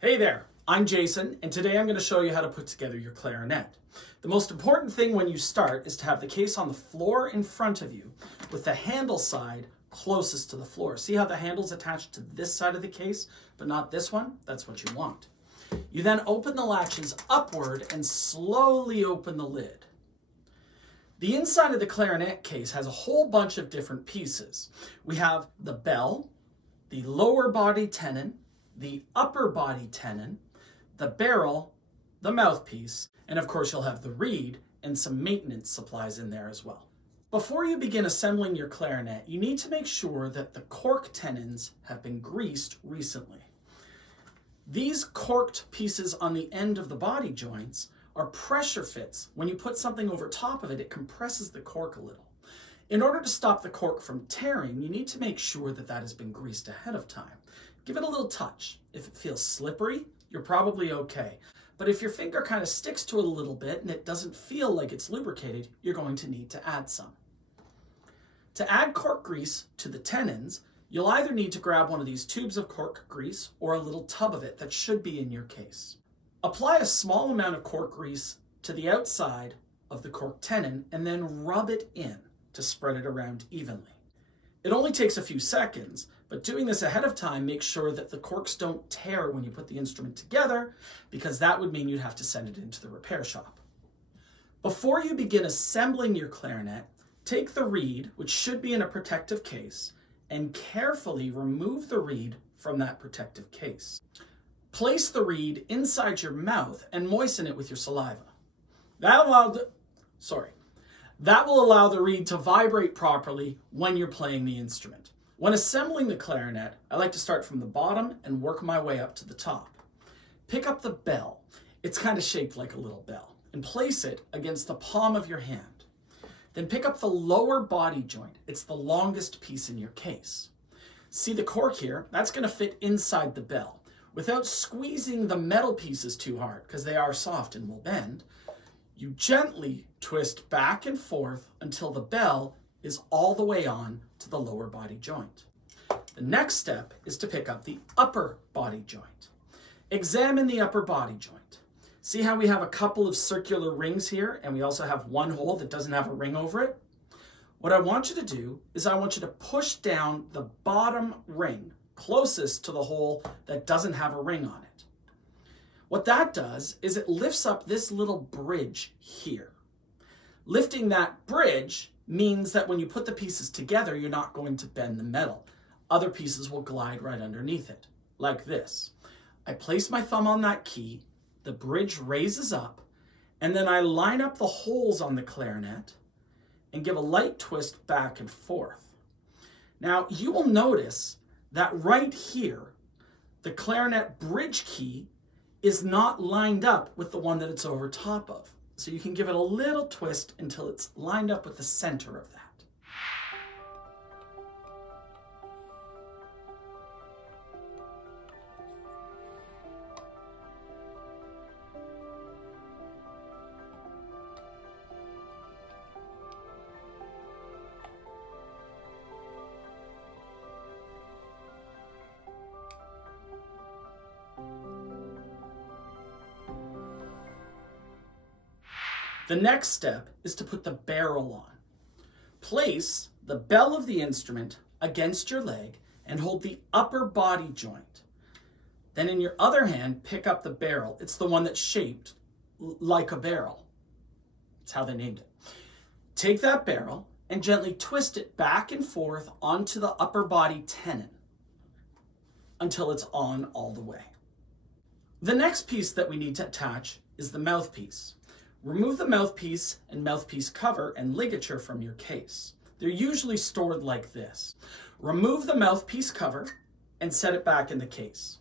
Hey there, I'm Jason, and today I'm going to show you how to put together your clarinet. The most important thing when you start is to have the case on the floor in front of you with the handle side closest to the floor. See how the handle's attached to this side of the case, but not this one? That's what you want. You then open the latches upward and slowly open the lid. The inside of the clarinet case has a whole bunch of different pieces. We have the bell, the lower body tenon, the upper body tenon, the barrel, the mouthpiece, and of course you'll have the reed and some maintenance supplies in there as well. Before you begin assembling your clarinet, you need to make sure that the cork tenons have been greased recently. These corked pieces on the end of the body joints are pressure fits. When you put something over top of it, it compresses the cork a little. In order to stop the cork from tearing, you need to make sure that that has been greased ahead of time. Give it a little touch. If it feels slippery, you're probably okay. But if your finger kind of sticks to it a little bit and it doesn't feel like it's lubricated, you're going to need to add some. To add cork grease to the tenons, you'll either need to grab one of these tubes of cork grease or a little tub of it that should be in your case. Apply a small amount of cork grease to the outside of the cork tenon and then rub it in to spread it around evenly. It only takes a few seconds, but doing this ahead of time makes sure that the corks don't tear when you put the instrument together, because that would mean you'd have to send it into the repair shop. Before you begin assembling your clarinet, take the reed, which should be in a protective case, and carefully remove the reed from that protective case. Place the reed inside your mouth and moisten it with your saliva. That will allow the reed to vibrate properly when you're playing the instrument. When assembling the clarinet, I like to start from the bottom and work my way up to the top. Pick up the bell. It's kind of shaped like a little bell, and place it against the palm of your hand. Then pick up the lower body joint. It's the longest piece in your case. See the cork here? That's going to fit inside the bell. Without squeezing the metal pieces too hard, because they are soft and will bend, you gently twist back and forth until the bell is all the way on to the lower body joint. The next step is to pick up the upper body joint. Examine the upper body joint. See how we have a couple of circular rings here, and we also have one hole that doesn't have a ring over it? What I want you to do is I want you to push down the bottom ring closest to the hole that doesn't have a ring on it. What that does is it lifts up this little bridge here. Lifting that bridge means that when you put the pieces together, you're not going to bend the metal. Other pieces will glide right underneath it, like this. I place my thumb on that key, the bridge raises up, and then I line up the holes on the clarinet and give a light twist back and forth. Now, you will notice that right here, the clarinet bridge key is not lined up with the one that it's over top of. So you can give it a little twist until it's lined up with the center of that. The next step is to put the barrel on. Place the bell of the instrument against your leg and hold the upper body joint. Then in your other hand, pick up the barrel. It's the one that's shaped like a barrel. That's how they named it. Take that barrel and gently twist it back and forth onto the upper body tenon until it's on all the way. The next piece that we need to attach is the mouthpiece. Remove the mouthpiece and mouthpiece cover and ligature from your case. They're usually stored like this. Remove the mouthpiece cover and set it back in the case.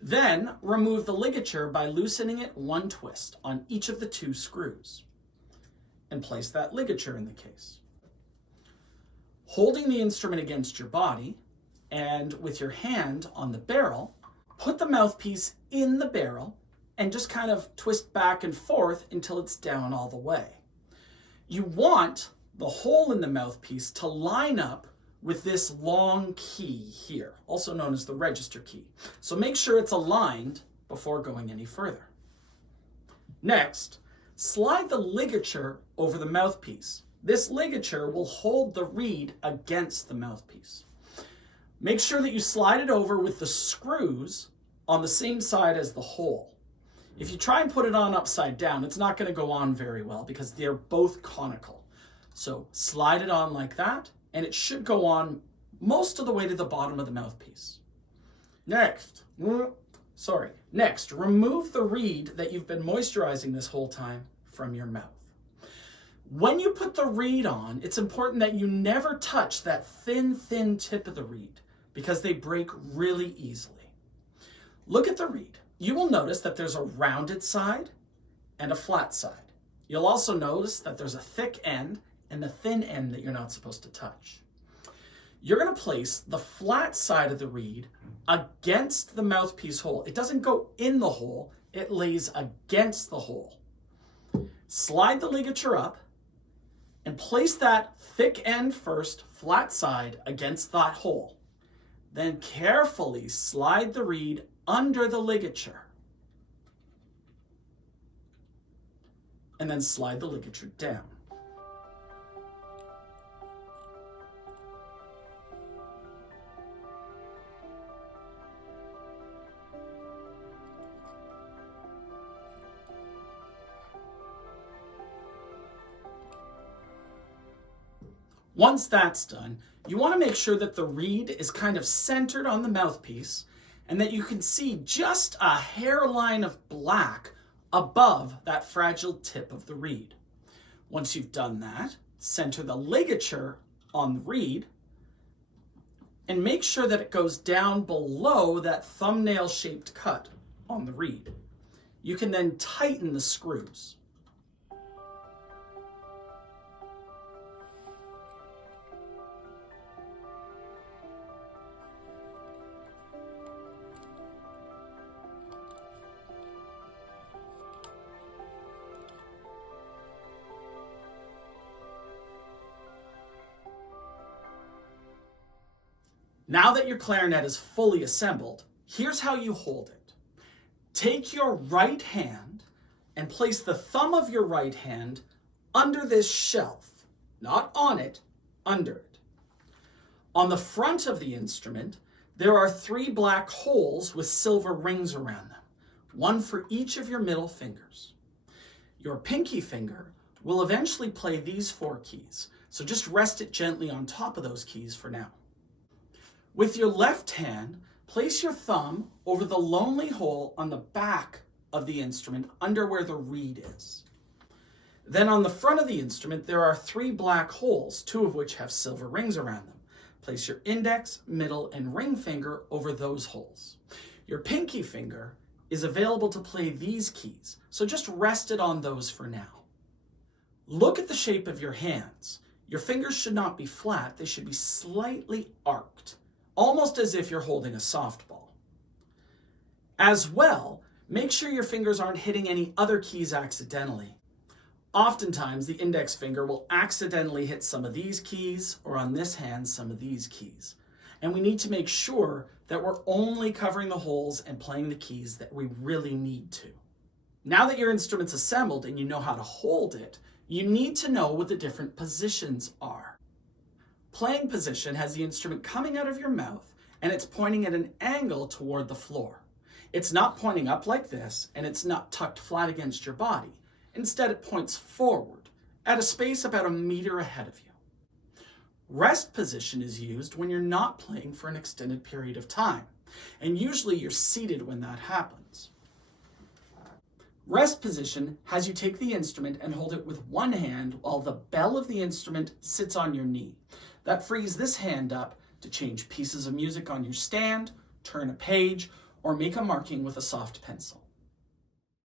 Then remove the ligature by loosening it one twist on each of the two screws and place that ligature in the case. Holding the instrument against your body and with your hand on the barrel, put the mouthpiece in the barrel and just kind of twist back and forth until it's down all the way. You want the hole in the mouthpiece to line up with this long key here, also known as the register key. So make sure it's aligned before going any further. Next, slide the ligature over the mouthpiece. This ligature will hold the reed against the mouthpiece. Make sure that you slide it over with the screws on the same side as the hole. If you try and put it on upside down, it's not going to go on very well because they're both conical. So slide it on like that, and it should go on most of the way to the bottom of the mouthpiece. Next, remove the reed that you've been moisturizing this whole time from your mouth. When you put the reed on, it's important that you never touch that thin tip of the reed because they break really easily. Look at the reed. You will notice that there's a rounded side and a flat side. You'll also notice that there's a thick end and a thin end that you're not supposed to touch. You're going to place the flat side of the reed against the mouthpiece hole. It doesn't go in the hole, it lays against the hole. Slide the ligature up and place that thick end first, flat side, against that hole. Then carefully slide the reed under the ligature. And then slide the ligature down. Once that's done, you want to make sure that the reed is kind of centered on the mouthpiece and that you can see just a hairline of black above that fragile tip of the reed. Once you've done that, center the ligature on the reed and make sure that it goes down below that thumbnail-shaped cut on the reed. You can then tighten the screws. Now that your clarinet is fully assembled, here's how you hold it. Take your right hand and place the thumb of your right hand under this shelf, not on it, under it. On the front of the instrument, there are 3 black holes with silver rings around them, one for each of your middle fingers. Your pinky finger will eventually play these 4 keys, so just rest it gently on top of those keys for now. With your left hand, place your thumb over the lonely hole on the back of the instrument under where the reed is. Then on the front of the instrument, there are 3 black holes, 2 of which have silver rings around them. Place your index, middle, and ring finger over those holes. Your pinky finger is available to play these keys, so just rest it on those for now. Look at the shape of your hands. Your fingers should not be flat, they should be slightly arced, almost as if you're holding a softball. As well, make sure your fingers aren't hitting any other keys accidentally. Oftentimes, the index finger will accidentally hit some of these keys, or on this hand, some of these keys. And we need to make sure that we're only covering the holes and playing the keys that we really need to. Now that your instrument's assembled and you know how to hold it, you need to know what the different positions are. Playing position has the instrument coming out of your mouth and it's pointing at an angle toward the floor. It's not pointing up like this and it's not tucked flat against your body. Instead, it points forward at a space about 1 meter ahead of you. Rest position is used when you're not playing for an extended period of time, and usually you're seated when that happens. Rest position has you take the instrument and hold it with one hand while the bell of the instrument sits on your knee. That frees this hand up to change pieces of music on your stand, turn a page, or make a marking with a soft pencil.